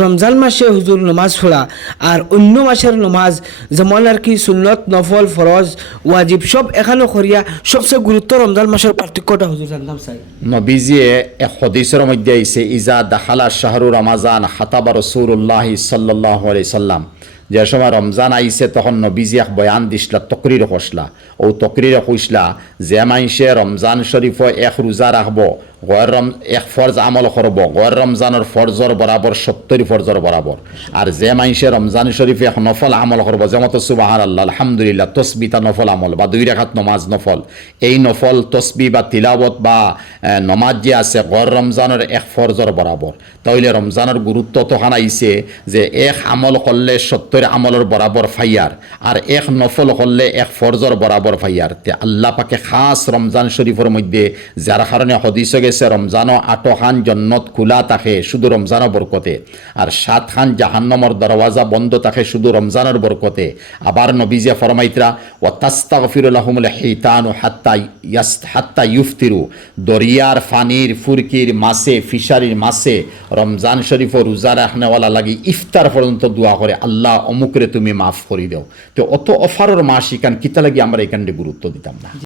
রমজান মাসে হুজুর নমাজ পড়া আর অন্য মাসের নমাজ যেমন আর কি সুন্নত নফল ফরজ ওয়াজিব সব এখানে করিয়া সবচেয়ে গুরুত্ব রমজান মাসের পার্থক্যটা হুজুর জানতাম চাই। নবীজিয়ে এক হদিসের মধ্যে আইছে ইজা দাখালা শাহরু রমাজান হাতাবা রসুল্লাহ সাল্লাল্লাহু আলাইহি সাল্লাম, যে সময় রমজান আইছে তখন নবীজি এক বয়ান দিসলা, তকরির কষলা ও তকরিরে কইসলা যে মাইসে রমজান শরীফ এক রোজা রাখব এক ফরজ আমল করব গয়ের রমজানের ফরজর বরাবর 70 ফরজর বরাবর, আর যে মাইসে রমজান শরীফে এক নফল আমল করব যেমন সুবহানাল্লাহ আলহামদুলিল্লাহ তসবিতা নফল আমল বা 2 রাকাত নমাজ নফল, এই নফল তসবি বা তিলাওয়াত বা নমাজ যে আছে গয়ের রমজানের এক ফরজর বরাবর, তাইলে রমজানের গুরুত্ব তখন আইছে যে এক আমল করলে 70 আমলের বরাবর ফাইয়ার, আর এক নফল করলে এক ফরজর বরাবর ফাইয়ার। তে আল্লাহ পাকে খাস রমজান শরীফের মধ্যে যার কারণে হদিসে গেছে রমজানও 8 খান জন্নত খোলা থাকে শুধু রমজানও বরকতে, আর 7 খান জাহান্নামের দরওয়াজা বন্ধ থাকে শুধু রমজানের বরকতে। আবার নবীজি ফরমাইতরা ওয়া তাস্তাগফিরু লাহুমুল হিতানু হাত্তা ইফতিরু, দরিয়ার ফানির ফুরকির মাছে ফিশারির মাছে রমজান শরীফ রোজা রাখনেওয়ালা লাগি ইফতার পর্যন্ত দোয়া করে আল্লাহ অমুকরে তুমি মাফ করে দাও। তো অত অফারের মাস এখান কিতা লাগি আমরা এখানে গুরুত্ব দিতাম না।